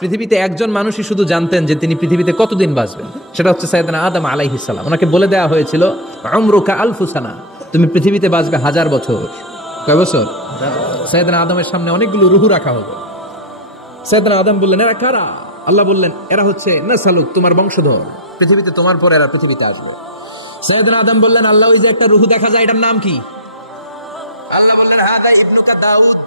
পৃথিবীতে একজন মানুষই শুধু জানতেন যে তিনি পৃথিবীতে কতদিন বাঁচবেন, সেটা হচ্ছে সাইয়েদনা আদম আলাইহিস সালাম। ওনাকে বলে দেওয়া হয়েছিল উমরুকা আলফু সানা, তুমি পৃথিবীতে বাঁচবে 1000 বছর। কয় বছর? সাইয়েদনা আদমের সামনে অনেকগুলো রূহ রাখা হলো। সাইয়েদনা আদম বললেন, এরা কারা? আল্লাহ বললেন, এরা হচ্ছে নাসালুক, তোমার বংশধর, পৃথিবীতে তোমার পরে এরা পৃথিবীতে আসবে। সাইয়েদনা আদম বললেন, আল্লাহ ওই যে একটা রূহ দেখা যায়, এটার নাম কি? আল্লাহ বললেন, হাদা ইবনুকা দাউদ,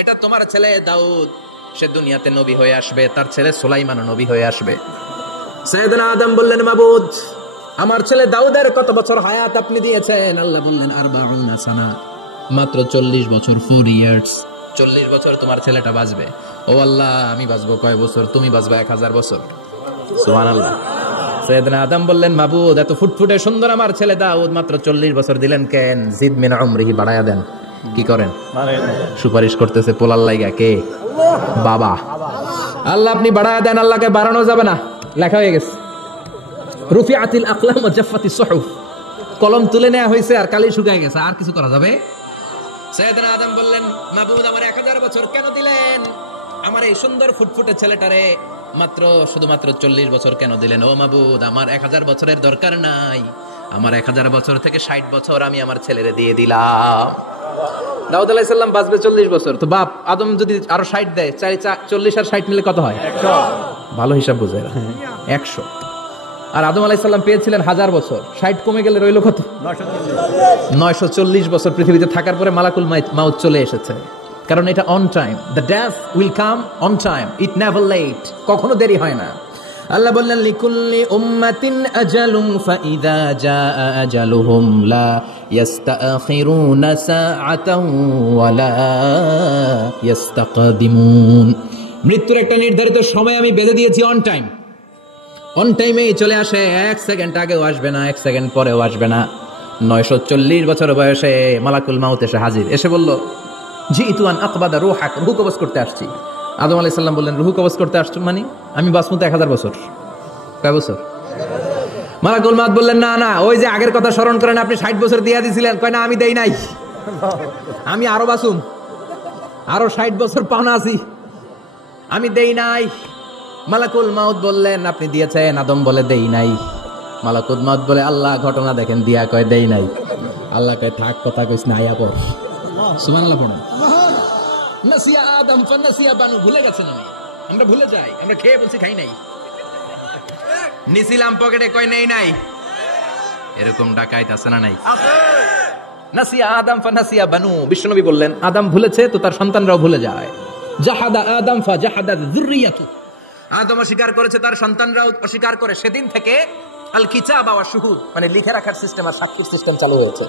এটা তোমার ছেলে দাউদ, সে দুনিয়াতে নবী হয়ে আসবে, তার ছেলে সুলাইমানও নবী হয়ে আসবে। সাইয়েদনা আদম বললেন, মাবুদ, আমার ছেলে দাউদের কত বছর হায়াত আপনি দিয়েছেন? আল্লাহ বললেন, 40 সানা, মাত্র 40 বছর, 4 ইয়ার্স, 40 বছর তোমার ছেলেটা বাঁচবে। ও আল্লাহ, আমি বাঁচবো কয় বছর? তুমি বাঁচবে 1000 বছর। সুবহানাল্লাহ। সাইয়েদনা আদম বললেন, মাবুদ, এত ফুটফুটে সুন্দর আমার ছেলে দাউদ, মাত্র 40 বছর দিলেন কেন? জিদ মিন উমরিহি, বাড়ায়া দেন। কি করেন? সুপারিশ করতেছে পোলার লাইগা কে? বাবা। আল্লাহ আপনি বাড়ায়া দেন, আল্লাহকে বাড়ানো যাবে না। লেখা হয়ে গেছে, রুফিআতিল আকলাম ওয়া জাফফাতিস সুহুফ, কলম তুলে নেওয়া হয়েছে আর কালি শুকিয়ে গেছে, আর কিছু করা যাবে? সাইয়েদনা আদম বললেন, মাবুদ, আমার 1000 বছর কেন দিলেন? আমার এই সুন্দর ফুটফুটে ছেলেটারে মাত্র শুধুমাত্র 40 বছর কেন দিলেন? ও মাবুদ, আমার 1000 বছরের দরকার নাই, আমার 1000 বছর থেকে 60 বছর আমি আমার ছেলেরে দিয়ে দিলাম। দাউদ আলাইহিস সালাম বাঁচবে 40 বছর, তো বাপ আদম যদি আরো 60 দেয়, 40 আর 60 মিলে কত হয়? 100। ভালো হিসাব বুঝায় 100। আর আদম আলাইহিস সালাম পেয়েছিলেন 1000 বছর, 60 কমে গেলে রইল কত? 940 বছর পৃথিবীতে থাকার পরে মালাকুল মাউত চলে এসেছে। কারণ এটা on time, the death will come on time, it never late, কখনো দেরি হয় না। আল্লাহ বললেন, লিকুল্লি উম্মাতিন আজালুন ফাইযা জাআ আজালুহুম লা ইস্তাখিরুনা সাআতান ওয়া লা ইস্তাকদিমুন। মৃত্যুর একটা নির্ধারিত সময় আমি বেঁধে দিয়েছি, অন টাইম, অন টাইমে চলে আসে, 1 সেকেন্ড আগেও আসবে না, 1 সেকেন্ড পরেও আসবে না। 940 বছর বয়সে মালাকুল মাউত এসে হাজির, এসে বলল, জিতু আন আকবাদা রূহাক, রূহ কবজ করতে আসছি। আদম আলাইহিস সালাম বললেন, রূহ কবজ করতে আসছো মানে? আমি বাঁচবো তো 1000 বছর। কয় বছর? মালাকুল মাউত বললেন, না না, ওই যে আগের কথা স্মরণ করেন, আপনি 60 বছর দিয়া দিয়েছিলেন। কয় না, আমি দেই নাই, আমি আরো বাঁচুম, আরো 60 বছর পাওনা আছি, আমি দেই নাই। মালাকুল মাউত বললেন, আপনি দিয়েছেন? আদম বলে, দেই নাই। মালাকুল মাউত বলে, আল্লাহ ঘটনা দেখেন, দিয়া কয় দেই নাই। আল্লাহ কয়, থাক, কথা কইস না, আয়া পড়। সুবহানাল্লাহ পড়ো। নাসিয়া আদম ফানাসিয়া বানু, ভুলে গেছেন। আমরা ভুলে যাই, আমরা খেয়ে বলছি খাই নাই, নিছিলাম পকেটে, কয় নেই নাই। এরকম ডাকাইত আছে না নাই? নাসিয়া আদম ফানাসিয়া বানু, বিশ্বনবী বললেন, আদম ভুলেছে তো তার সন্তানরাও ভুলে যায়। জাহাদা আদম ফাজাহাদা যুররিয়াতু, আদম অস্বীকার করেছে, তার সন্তানরাও অস্বীকার করে। সেদিন থেকে আল কিতাব ওয়া শুহুদ, মানে লিখে রাখার সিস্টেম আর সাক্ষীর সিস্টেম চালু হয়েছে।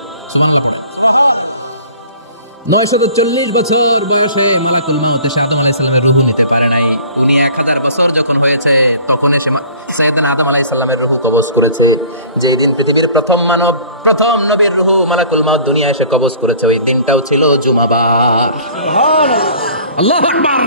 940 বছর বয়সে মালাকুল মাউত এসে আদম আলাইহিস সালামের রূহ নিতে পারে নাই। উনি 1000 বছর যখন হয়েছে, তখন এসে সাইয়েদনা আদম আলাইহিস সালামের রূহ কবজ করেছে। যেই দিন পৃথিবীর প্রথম মানব, প্রথম নবীর রূহ মালাকুল মাউত দুনিয়া এসে কবজ করেছে, ওই দিনটাও ছিল জুমাবার। সুবহানাল্লাহ, আল্লাহু আকবার।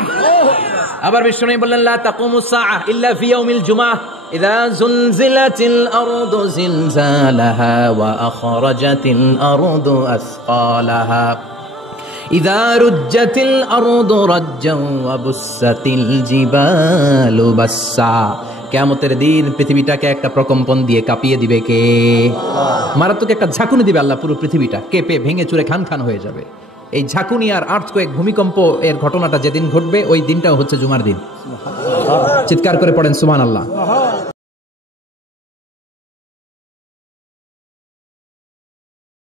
আবার বিশ্বনবী বললেন, লা তাকুমুস সাআহ ইল্লা ফি ইয়াউমিল জুমআহ ইযা যুলজিলাতিল আরদু জিলজালাহা ওয়া আখরাজাতিল আরদু আসকালাহা ইযা রুজ্জাতিল আরদু রাজ্জান ওয়া বুসাতিল জিবালু বাসসা। কিয়ামতের দিন পৃথিবীটাকে একটা প্রকম্পন দিয়ে কাঁপিয়ে দিবে কে? মারাত্মক একটা ঝাঁকুনি দিবে আল্লাহ, পুরো পৃথিবীটা কেঁপে ভেঙে চুরে খান খান হয়ে যাবে। এই ঝাঁকুনি আর আর্থকোয়েক, ভূমিকম্প এর ঘটনাটা যেদিন ঘটবে, ওই দিনটাও হচ্ছে জুমার দিন। চিৎকার করে পড়েন সুবহানাল্লাহ।